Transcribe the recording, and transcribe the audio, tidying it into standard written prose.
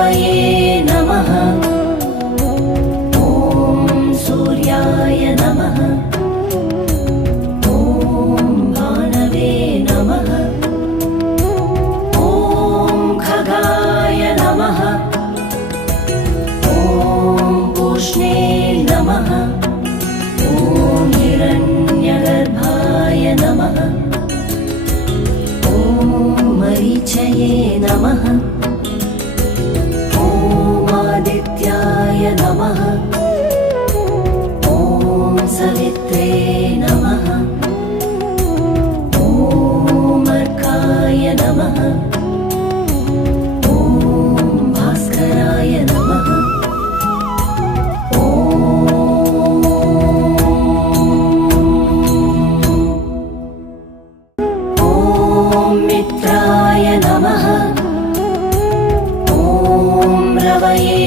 रवये नमः। ॐ सूर्याय नमः। ॐ भानवे नमः। ॐ खगाय नमः। ॐ पूष्णे नमः। ॐ हिरण्यगर्भाय नमः। ॐ मरीचये नमः। ॐ आदित्याय नमः। ॐ सवित्रे नमः। ॐ अर्काय नमः। ॐ भास्कराय नमः। ॐ मित्राय नमः। ॐ रवये